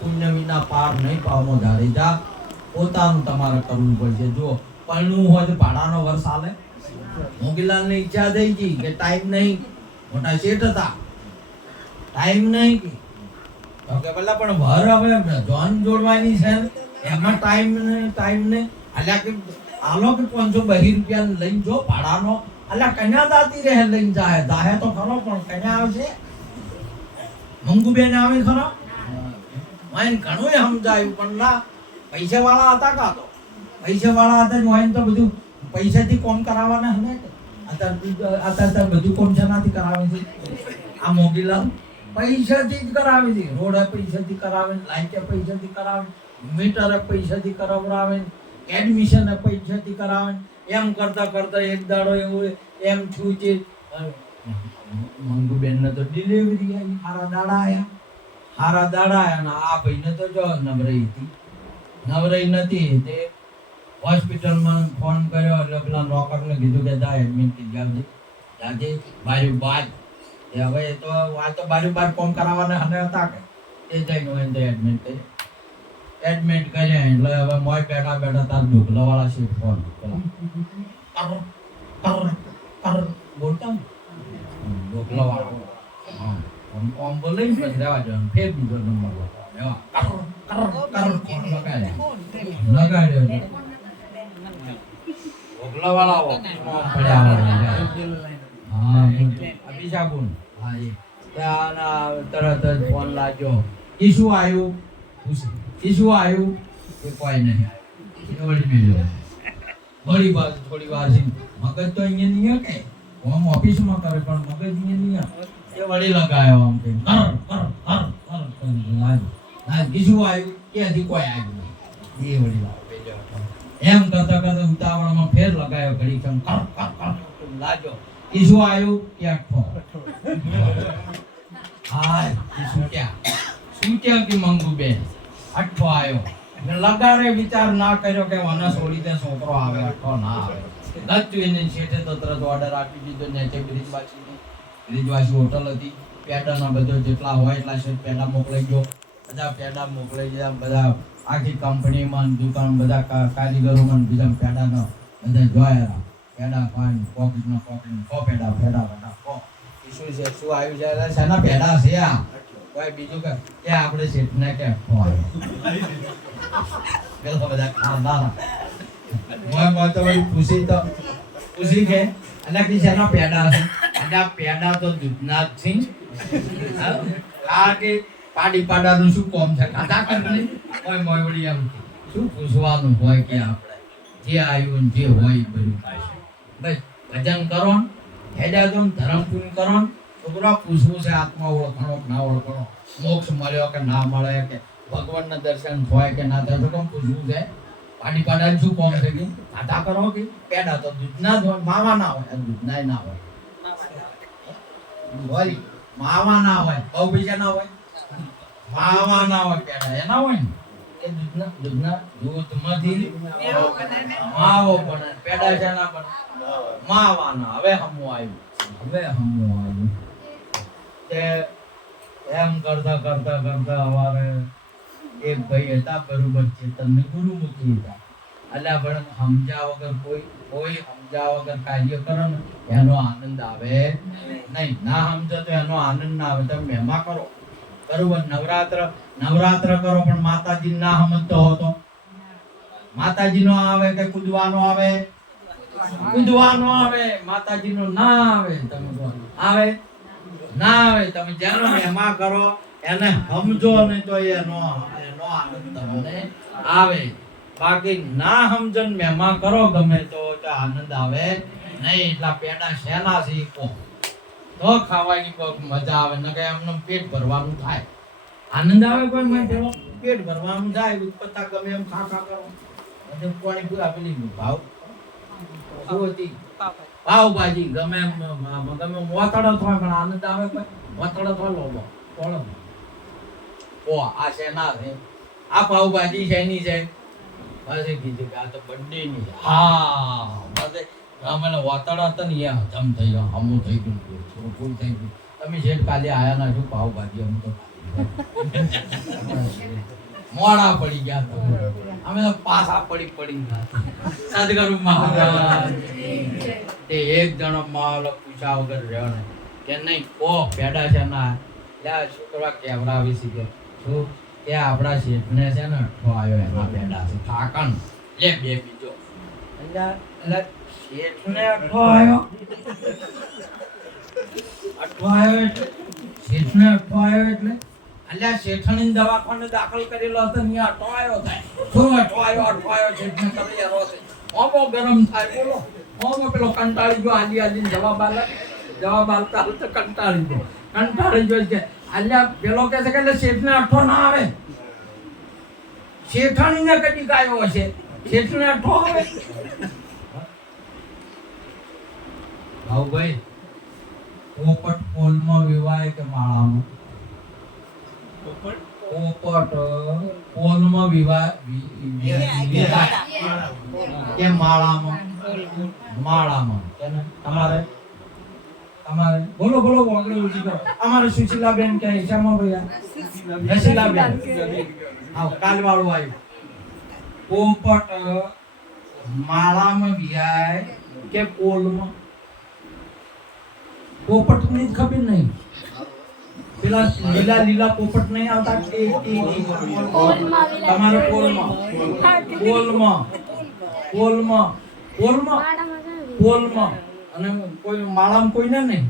પુણ્ય વિના પાર નહીં પામો જાડેજા પોતાનું તમારે કરવું પડશે. જો પરણવું હોય તો ભાડાનો વર્ષ આલે. મોગીલાલની ઈચ્છા થઈ ગઈ કે ટાઈમ નહીં, મોટા શેઠ હતા, ટાઈમ નહીં તો કે પેલા પણ વર હવે જોન જોડવાની છે એમાં ટાઈમ ને અલ્યા કે આલો કે 502 રૂપિયા લઈને જો ભાડાનો અલ્યા કન્યા દાતી રહે લઈને જાહે તો ખરો પણ કન્યા આવશે મંગુબેન આવે ખરો વાઈન ઘણું સમજાયું પણ ના પૈસા વાળા હતા કા તો પૈસા વાળા હતા વાઈન તો બધું પૈસાથી કોમ કરાવવાના હને અત્યારે બધું કોમ શેનાથી કરાવે છે આ મોગીલાલ પૈસાથી જ કરાવે છે. રોડ પૈસાથી કરાવે, લાઈટ પૈસાથી કરાવે, મીટર પૈસાથી કરાવડાવે, એડમિશન પૈસાથી કરાવે. એમ કરતા કરતા એક દાડો એવું એમ થયું છે મંગુબેન ને તો ડિલિવરી આવી, હારા દાડા આયા ને આ ભાઈને તો જો નવરાઈ નથી તે હોસ્પિટલમાં ફોન કર્યો એટલે પેલા નોકરને કીધું કે જા એડમિટ થઈ જાજે બાજુ બાદ હવે તો આ તો બાજુ કોમ કરાવવાના હને હતા કે એ જઈને હોય એડમિટ કર્યા એટલે હવે મોય બેઠા તાર ઢોકલા વાળા છે ફોન બોલતા ઢોકલા વાળા ઓમ બોલે પછી રહેવા જવાનું ફેર બીજો નંબર લગાડ્યો ઢોકલા વાળા પડ્યા હા અભિષા બોલ હા એ ત્યાં તરત જ ફોન લાગ્યો ઈશું આવ્યું એ કોઈ નહીં વળી બીજો થોડી વાર છે મગજ તો અહીંયા નહીં કે હોમ ઓફિસમાં કરે પણ મગજ અહીંયા નહીં એ વળી લગાયો આમ કે ઈશું આવ્યું કે હજી કોઈ આવ્યું નહીં એ વળી એમ કરતા ઉતાવળમાં ફેર લગાયો ઘડી કર લાગ્યો ઈશું આવ્યું કે આખો હાય ઈશું ક્યાં કે મંગુબેન અઠો આવ્યો લગારે વિચાર ના કર્યો કે વના છોડી દે છોકરો આવે અઠો ના આવે લચ્ચુને શેઠે તો તરત ઓર્ડર આપી દીધો નેચે બ્રિજવાસી હોટલ હતી પેડાના બધો જેટલા હોય એટલા શેઠ પેડા મોકલાઈ ગયો બધા પેડા મોકલાઈ ગયા બધા આખી કંપનીમાં દુકાન બધા કારીગરોમાં બીજા પેડાના બધા જોયા પેડા ખાન પોકેટનો પેડા શું છે શું આવ્યું છે શાના પેડા છે આ કોઈ બીજું કે આપણે શેઠને કે પેલા બધા ખાના મોય તો પૂછી કે અને કે શાના પેડા છે અને આ પેડા તો દૂધના જ છે આ કે પાડી પાડાનું શું કોમ છે કાઢા કરવાની મોય વળી એમ શું પૂછવાનું હોય કે આપણે જે આવ્યું જે હોય બધું થાય બસ ભજન કરો હેડા દો ધર્મ પૂર્ણ કરો છોકરા પૂછવું છે આત્મા ઓળખણો ના ઓળખણો મોક્ષ મળ્યો કે ના મળે કે ભગવાનના દર્શન હોય કે ના થાય તો કેમ પૂછવું છે પાડી પાડા શું કોમ છે કે કાઢા કરો કે પેડા તો દૂધના જ હોય માવા ના હોય દૂધના ના હોય માવા ના હોય બહુ બીજા ના હોય માવા ના હોય પેડા એના હોય ને કે દૂધના દૂધમાંથી માવો બને પેડા શાના બને માવાના. હવે હમું આવ્યું તે એમ કરતા અમારે એક ભાઈ હતા બરોબર ચેતન ગુરુમુખી હતા એટલે પણ સમજ્યા વગર કોઈ સમજ્યા વગર કાર્ય કરો ને એનો આનંદ આવે નહીં. ના સમજો તો એનો આનંદ ના આવે. તમે મહેમા કરો બરોબર નવરાત્ર કરો પણ માતાજી ના સમજતો હતો માતાજી નો આવે કે કૂદવાનો આવે માતાજી નો ના આવે તમે આવે ના આવે. તમે જેનો મહેમા કરો એને સમજો નહીં તો એનો આનંદ તમને આવે. બાકી ના સમજન મહેમા કરો ગમે તો આનંદ આવે નહીં. એટલા પેડા શેના છે કો તો ખાવાની કોઈ મજા આવે ને કે એમનો પેટ ભરવાનું થાય. આનંદ આવે કોઈ માટે પેટ ભરવાનું થાય. ઉત્પત્તા ગમે એમ ખા કરો અને કોણી પૂરા પેલી ભાવ પાવભાજી ગમે મોતડો થાય પણ આનંદ આવે કોઈ મોતડો થાય લોબો ઓ આ શેના છે આ પાવભાજી શેની છે પછી કીધું કે આ તો બર્થડે ની હા બસ અમે વાતડા હતા ને એ હજમ થઈ ગયો હમું થઈ ગયું ફૂલ થઈ ગયું. તમે શેઠ કાલે આયા ના શું પાવભાજી અમ તો મોડા પડી ગયા તમે. અમે તો પાછા પડી ગયા. સદગુરુ મહારાજ તે એક જણો માલ પૂછા વગર રહ્યો ને કે નહીં કો પેડા છે ના લ્યા છોકરા કેવરાવી છે કે શું કે આપણા શેઠને છે ને અઠો આવ્યો એમાં પેડા છે ઠાકણ લે બે બીજો એટલે શેઠને અઠો આવ્યો એટલે શેઠને અઠો આવ્યો એટલે અલ્યા શેઠણી દવાખાને દાખલ કરેલો હતો ને અઠો આવ્યો થાય શું અઠો આવ્યો શેઠને કરી એરો છે ઓમો ગરમ થાય બોલો ઓમો પેલો કંટાળી ગયો આલી જવાબ આલતા તો કંટાળી ગયો કે અલ્યા પેલો કહે છે કે એટલે શેઠને અઠો ના આવે શેઠાણીને કદી કાયો હશે શેઠને અઠો આવે ભાઈ પોપટ પોલમાં વિવાય કે માળામાં પોપટ પોલમાં વિવાય કે માળામાં કેને તમારે બોલો વાગડે ઉજી કરો અમારે સુશીલાબેન કે ઈશામાં ભૈયા રસીલાબેન આવ કાલવાળું આવ્યું પોપટ માળામાં વિવાય કે પોલમાં પોપટ ની ખબર નહીં પેલા લીલા પોપટ નહીં આવતા તમારે પોલમાં અને કોઈ માળામાં કોઈને નહીં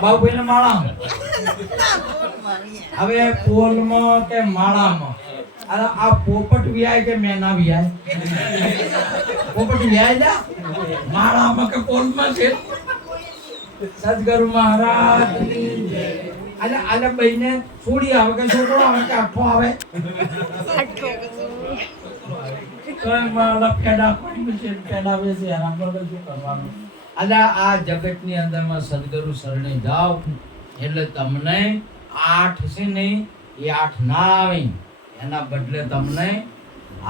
બાબુભાઈ ને માળામાં હવે પોલમાં કે માળામાં આ પોપટ વિયાય કે મેના વિયાય પોપટ વિયાય જા માળામાં કે પોલમાં છે સદગુરુ મહારાજ આલે બઈને છોડી આવે કે છોકરો આવે કે આઠો આવે કોઈ માળા પેડા પડી છે પેડા વેસે આરામ કરો શું કરવાનું આલે આ જગતની અંદરમાં સદગુરુ શરણે જાઓ એટલે તમને 8 છે ને એ 8 ના આવે એના બદલે તમને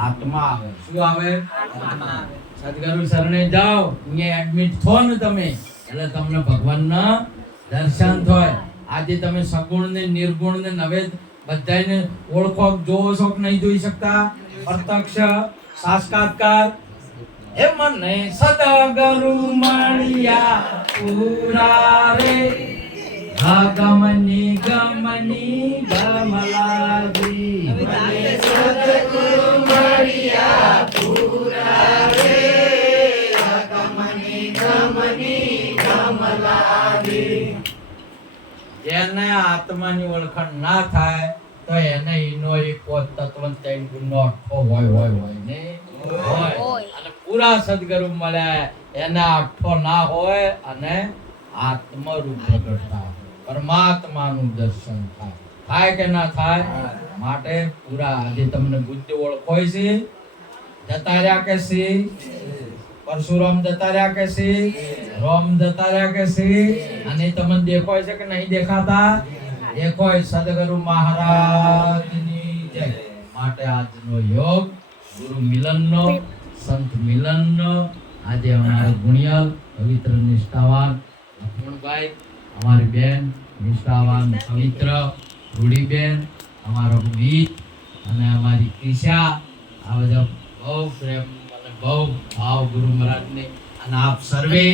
આત્મા આવે શું આવે આત્મા આવે સદગુરુ શરણે જાઓ અહીંયા એડમિટ થો ને તમે એટલે તમને ભગવાનના દર્શન થાય આજે તમે સગુણ ને નિર્ગુણ ને નવે બધાને ઓળખો જોવો છો કે નહીં જોઈ શકતા પ્રત્યક્ષ સાક્ષાત્કાર હે મને સદગુરુ મળ્યા પૂરા રે ગમની ગમલાજી મને સદગુરુ મળ્યા પૂરા રે જેને આત્માની ઓળખાણ ના થાય તો એને ઈનો એક તત્વ ત્રણ ગુણનો અઠો હોય ને અને પૂરા સદગુરુ મળ્યા એને અઠો ના હોય અને આત્મરૂપ પ્રગટતા પરમાત્માનું દર્શન થાય કે ના થાય માટે પૂરા આજે તમને બુદ્ધ ઓળખોય છે જતા રહ્યા કે છે પરશુરામ જતા રહ્યા કે છે રોમ જતા રહ્યા કે છે અને તમને દેખાય છે કે નહીં દેખાતા દેખાય સદગુરુ મહારાજની જય માટે આજનો યોગ ગુરુ મિલનનો સંત મિલનનો આજે અમારા ગુણિયાલ પવિત્ર નિષ્ઠાવાન લક્ષ્મણભાઈ અમારી બેન નિષ્ઠાવાન પવિત્ર રૂડીબેન અમારો ગીત અને અમારી ક્રિશા આ બધા બહુ પ્રેમ બહુ ભાવ ગુરુ મહારાજને અને આપ સર્વે